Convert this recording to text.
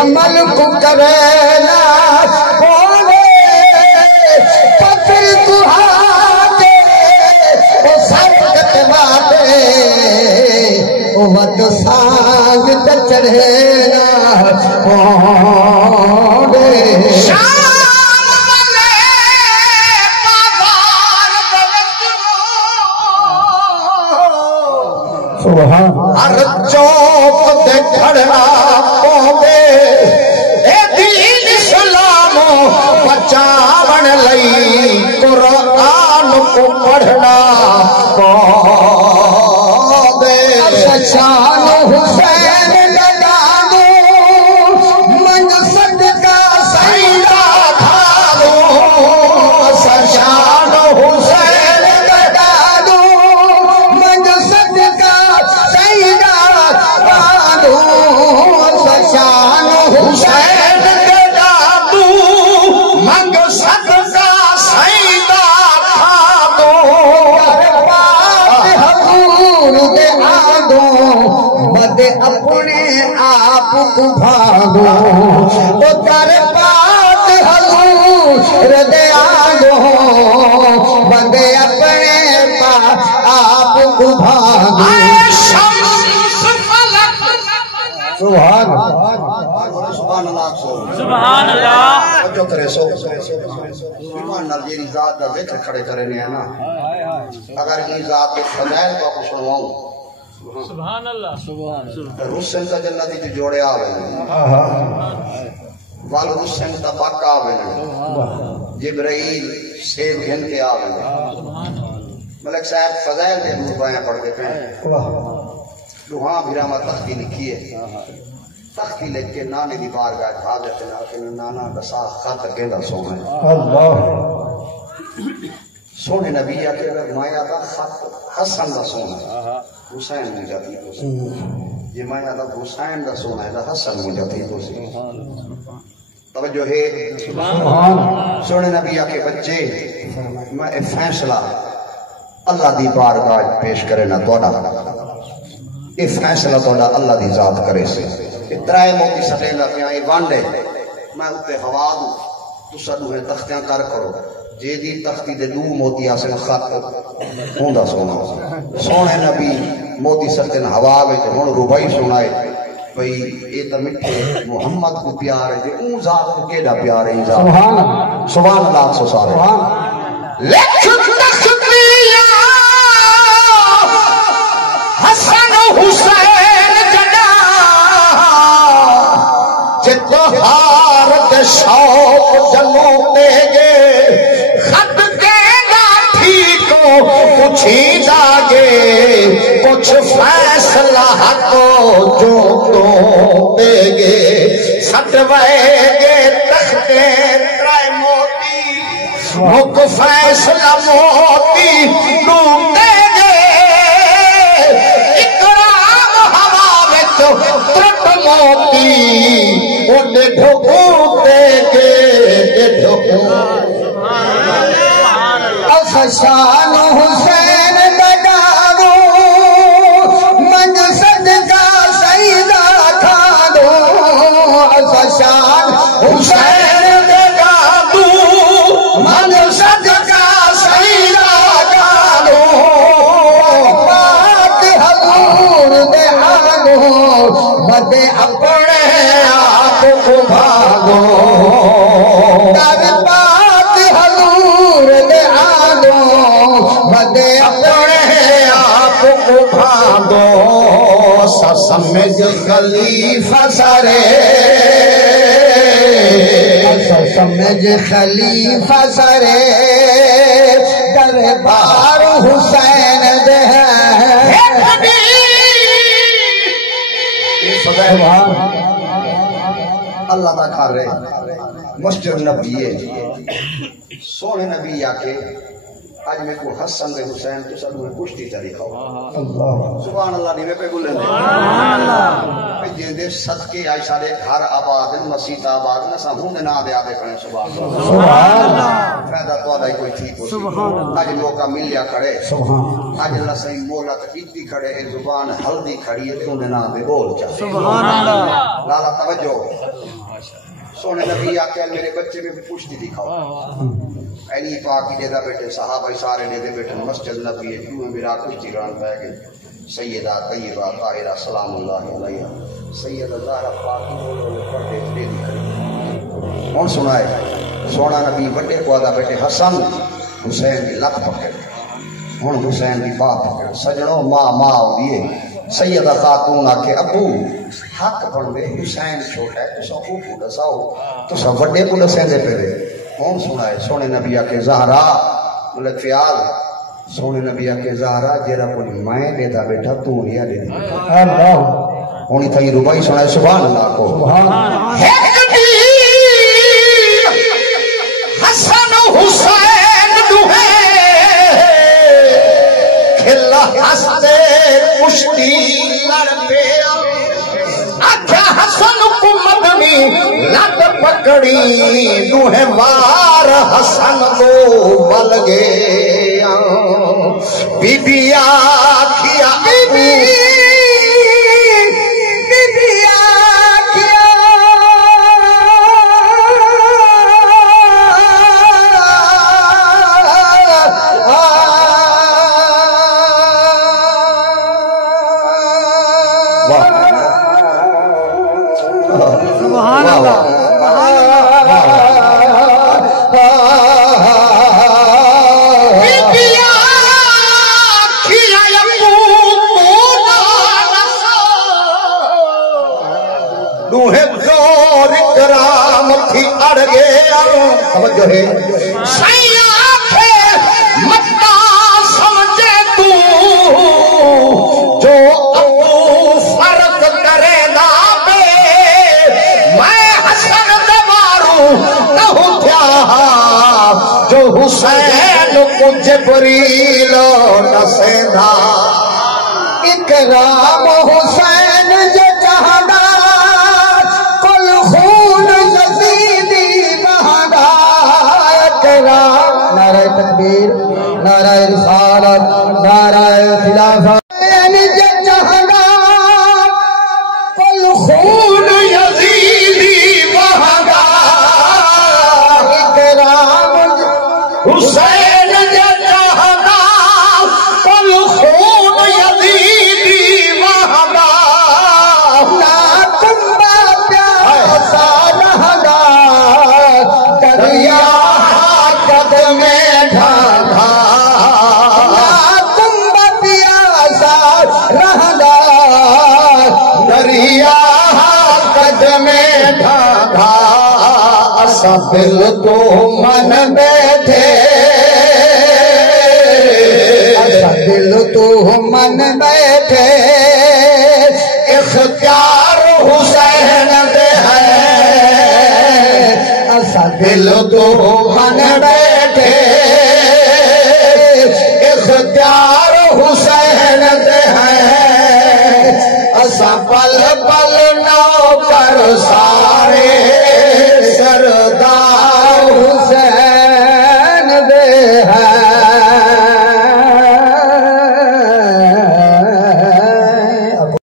عمل کو کرینا بولے پتر تہاڈے او سرکت واٹے او ود سانگ تے چڑھینا پوندے سبحان ہر چوک تے کھڑنا پوندے اے دین اسلام بچاون لئی قرآن کو پڑھنا پوندے شان حسین لگا دوں من صدقہ سیدہ کھا دوں شان حسین لگا دوں من صدقہ سیدہ کھا دوں شان حسین لگا دوں من صدقہ سیدہ کھا دوں حضور دے آدوں بدے اپنے آپ کو بھاگو تو در پاک حضور دے آدوں بدے اپنے آپ کو بھاگو سبحان اللہ سبحان اللہ جو کرے سو ایمان نال جیری ذات دا ذکر کھڑے کرنے ہیں نا اگر یہ ذات کے فضائل کو آپ سنواؤں سبحان اللہ حسین کا جنتی جو جوڑے آوے وال حسین کا پاک آوے جبرائیل سیب گھن کے آوے ملک صاحب فضائل دے مبائیں پڑھ کے پہنے لوہاں بھیرامہ تختی لکھی ہے تختی لکھ کے نانے دی بارگاہ حاضر نانا دسا خط گیندہ سونا ہے اللہ سونے نبی آکے اگر مایا دا خط حسن دا سونا ہے حسین مجھا تھی کو سی یہ مایا دا حسین دا سونا ہے دا حسن مجھا تھی کو سی توجہ ہے سونے نبی آکے بچے میں فیصلہ اللہ دی بارگاہ پیش کرے نہ توڑا یہ فیصلہ توڑا اللہ دی ذات کرے سے اترائے موتی سٹے گا کہ آئی وانڈے میں اتے ہوا دوں تو سڈو ہے تختیاں کر کرو جے دی تختی دے دو موتی آسن خط ہوندہ سونا سونے نبی موتی سٹے ہوا آوے تو ہون روبائی سنائے بھئی اے تا مٹھے محمد کو پیار ہے جے اون ذات کو کیڑا پیار ہے سبحان اللہ سو سارے لیکن تختیاں حسن حسین جدا جتو حارت شوق جنوں دے گے خط کے لاٹھی کو پوچھی جاگے کچھ فیصلہ کو جو تو دے گے سٹوے گے تختے ترائے موتی مک فیصلہ موتی ڈوب دے گے اکرام ہوا میں تو ترپ موتی انہیں ڈھکوک دے گے شان حسین بگارو من صدقہ سیدہ کھا دو شان حسین بگارو من صدقہ سیدہ کھا دو پاک حضور دے آگو بدے اپنے آپ کو بھاگو در پاک حضور دے آگو بدے اپنے آپ کو بھاگو سمجھ خلیفہ سرے سمجھ خلیفہ سرے دربار حسین دے ہے اللہ دا گھر ہے مسجد نبی ہے سونے نبی آکے آج میں کو حسن دے حسین تو سب میں کشتی چلی کھاؤ سبحان اللہ نہیں میں پہ بولے میں جن دے صدقے آئی سارے گھر آباد مسجد آباد نہ سامون دے نا دے آدھے کھڑے سبحان اللہ فیدہ تو آدھائی کوئی تھی کو آج موقع مل لیا کھڑے آج اللہ صحیح مولا تقیدی کھڑے زبان حلدی کھڑی ہے تو دے نا دے بول چاہے سبحان اللہ لالا توجہ سونے نبی آکے میرے بچے میں بھی کشتی دکھاؤ علی پاک کی دیدہ بیٹے صحابہ سارے دیدے بیٹے مسجد نبی ہے کیوں میرا کشتی ران پہ گئے سیدہ طیبہ طاہرہ سلام اللہ علیہ سیدہ زہرہ پاک کی بولو لے پردے دے دی کھڑی کون سنائے سونا نبی بڑے کو آدھا بیٹے حسن حسین کی لت پکڑ ہون حسین کی باپ پکڑ سجنوں ماں دیئے سیدہ خاتون آکے ابو حق پڑھوے حسین چھوٹا ہے تو سب کو دساؤ تو سب وڈے کو دسیں دے پہ دے کون سنائے سونے نبی آکے زہرا بولے فیال سونے نبی آکے زہرا جیرا کوئی میں دیتا بیٹھا تو نہیں دے دی اللہ ہونی تھا یہ ربائی سنائے سبحان اللہ کو حسن حسین دوہے کھلا ہستے کشتی لڑ پہ آکھا حسن کو مدنی لٹ پکڑی دوہے وار حسن کو بل گیا بی بی آکھیا بی بی آکھیا سبحان اللہ دوہے زور کرام تھی اڑ گیا توجہ ہے سیاں آنکھے متا سمجھے تو جو ابو فرق کرے دا بے میں حسن دواروں نہ ہوتیا جو حسین کو جبریل نہ سیدھا اکرام حسین جو چاہنا نعرہ تکبیر نعرہ رسالت نعرہ خلافت جہاں کل خون یزیدی بہگا اکرام حسین جہاں کل خون یزیدی بہگا نا تمبا پیاسا رہگا دریا میں ڈھاگا تم پیاسا رہگا دریا قد میں ڈھاگا اسا دل تو من بیٹھے اسا دل تو من بیٹھے اختیار حسین دے ہے اسا دل تو من بیٹھے اختیار حسین دے ہے اسا پل پل نوکر سارے سردار